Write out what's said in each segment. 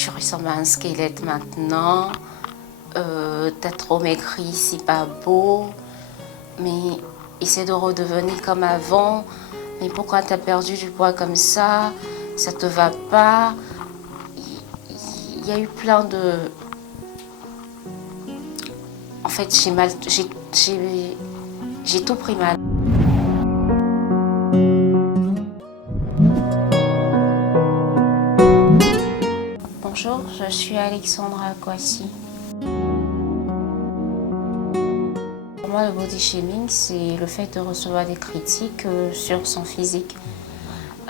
Tu ressembles à un squelette maintenant. T'as trop maigri, c'est pas beau. Mais essaie de redevenir comme avant. Mais pourquoi t'as perdu du poids comme ça? Ça te va pas? Il y a eu plein de... En fait, j'ai tout pris mal. Bonjour, je suis Alexandra Kouassi. Pour moi, le body shaming, c'est le fait de recevoir des critiques sur son physique.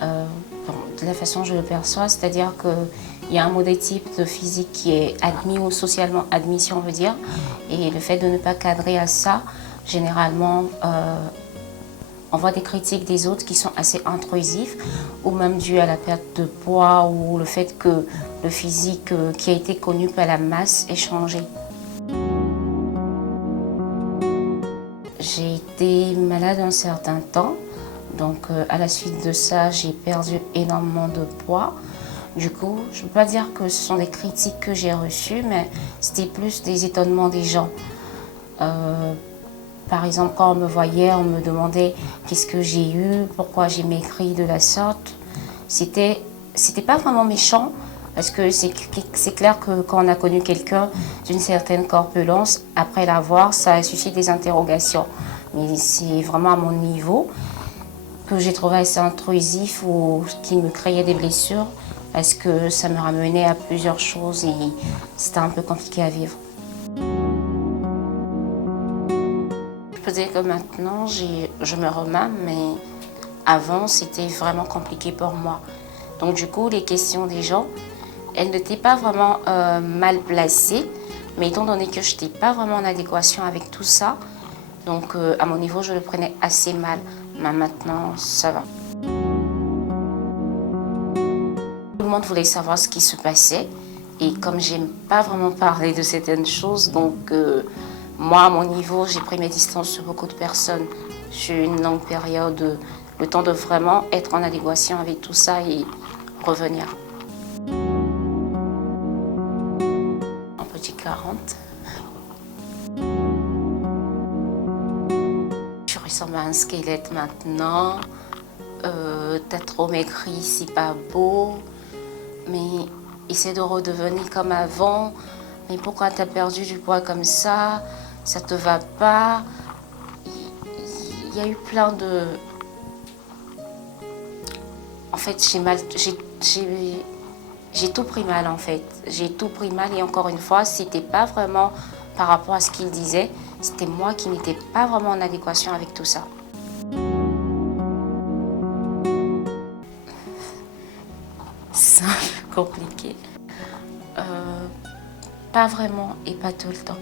De la façon dont je le perçois, c'est-à-dire qu'il y a un modèle type de physique qui est admis ou socialement admis, si on veut dire, et le fait de ne pas cadrer à ça, généralement, on voit des critiques des autres qui sont assez intrusifs, ou même dû à la perte de poids, ou le fait que le physique qui a été connu par la masse ait changé. J'ai été malade un certain temps, donc à la suite de ça, j'ai perdu énormément de poids. Du coup, je ne peux pas dire que ce sont des critiques que j'ai reçues, mais c'était plus des étonnements des gens. Par exemple, quand on me voyait, on me demandait qu'est-ce que j'ai eu, pourquoi j'ai maigri de la sorte. C'était pas vraiment méchant, parce que c'est clair que quand on a connu quelqu'un d'une certaine corpulence, après l'avoir, ça suscite des interrogations. Mais c'est vraiment à mon niveau que j'ai trouvé assez intrusif ou qui me créait des blessures, parce que ça me ramenait à plusieurs choses et c'était un peu compliqué à vivre. Je peux dire que maintenant, je me remets, mais avant, c'était vraiment compliqué pour moi. Donc du coup, les questions des gens, elles n'étaient pas vraiment mal placées, mais étant donné que je n'étais pas vraiment en adéquation avec tout ça, donc à mon niveau, je le prenais assez mal. Mais maintenant, ça va. Tout le monde voulait savoir ce qui se passait. Et comme j'aime pas vraiment parler de certaines choses, donc moi, à mon niveau, j'ai pris mes distances sur beaucoup de personnes sur une longue période, le temps de vraiment être en adéquation avec tout ça et revenir. Un petit 40. Tu ressembles à un squelette maintenant. T'as trop maigri, c'est pas beau. Mais essaie de redevenir comme avant. Mais pourquoi t'as perdu du poids comme ça? Ça te va pas? Il y a eu plein de... En fait, j'ai tout pris mal en fait. J'ai tout pris mal et encore une fois, c'était pas vraiment par rapport à ce qu'il disait. C'était moi qui n'étais pas vraiment en adéquation avec tout ça. C'est un peu compliqué. Pas vraiment et pas tout le temps.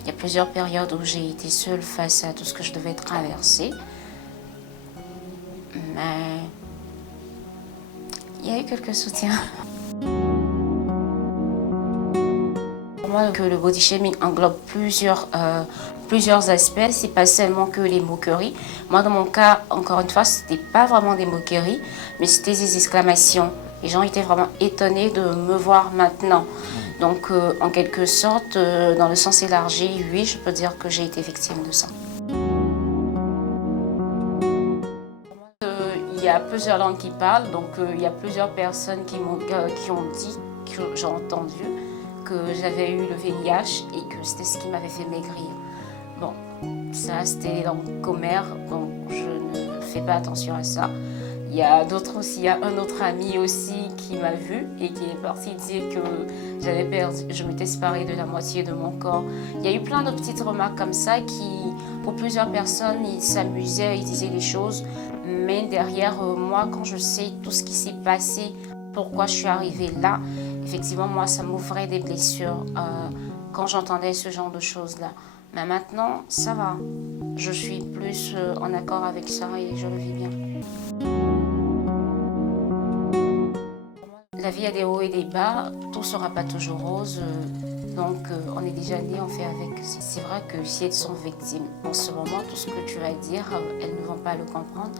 Il y a plusieurs périodes où j'ai été seule face à tout ce que je devais traverser. Mais il y a eu quelques soutiens. Pour moi, que le body shaming englobe plusieurs aspects. C'est pas seulement que les moqueries. Moi, dans mon cas, encore une fois, c'était pas vraiment des moqueries, mais c'était des exclamations. Les gens étaient vraiment étonnés de me voir maintenant. Donc, en quelque sorte, dans le sens élargi, oui, je peux dire que j'ai été victime de ça. Il y a plusieurs langues qui parlent, donc il y a plusieurs personnes qui ont dit, que j'ai entendu, que j'avais eu le VIH et que c'était ce qui m'avait fait maigrir. Bon, ça c'était les langues commères, donc je ne fais pas attention à ça. Il y a d'autres aussi, il y a un autre ami aussi qui m'a vu et qui est parti dire que je m'étais séparée de la moitié de mon corps. Il y a eu plein de petites remarques comme ça qui, pour plusieurs personnes, ils s'amusaient, ils disaient des choses. Mais derrière moi, quand je sais tout ce qui s'est passé, pourquoi je suis arrivée là, effectivement, moi, ça m'ouvrait des blessures quand j'entendais ce genre de choses-là. Mais maintenant, ça va. Je suis plus en accord avec ça et je le vis bien. La vie a des hauts et des bas, tout ne sera pas toujours rose, donc on est déjà né, on fait avec. C'est vrai que si elles sont victimes, en ce moment, tout ce que tu vas dire, elles ne vont pas le comprendre,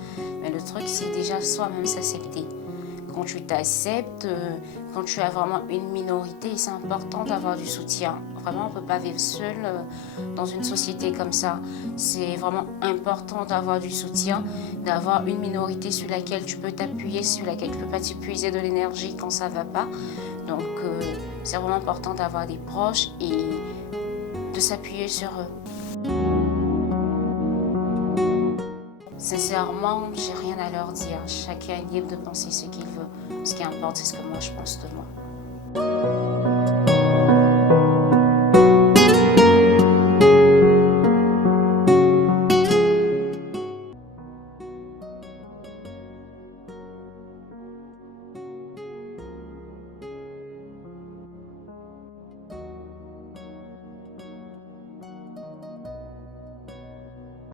mais le truc, c'est déjà soi-même s'accepter. quand tu t'acceptes, quand tu as vraiment une minorité, c'est important d'avoir du soutien. Vraiment, on ne peut pas vivre seul dans une société comme ça. C'est vraiment important d'avoir du soutien, d'avoir une minorité sur laquelle tu peux t'appuyer, sur laquelle tu ne peux pas t'épuiser de l'énergie quand ça ne va pas. Donc, c'est vraiment important d'avoir des proches et de s'appuyer sur eux. Sincèrement, j'ai rien à leur dire. Chacun est libre de penser ce qu'il veut. Ce qui importe, c'est ce que moi je pense de moi.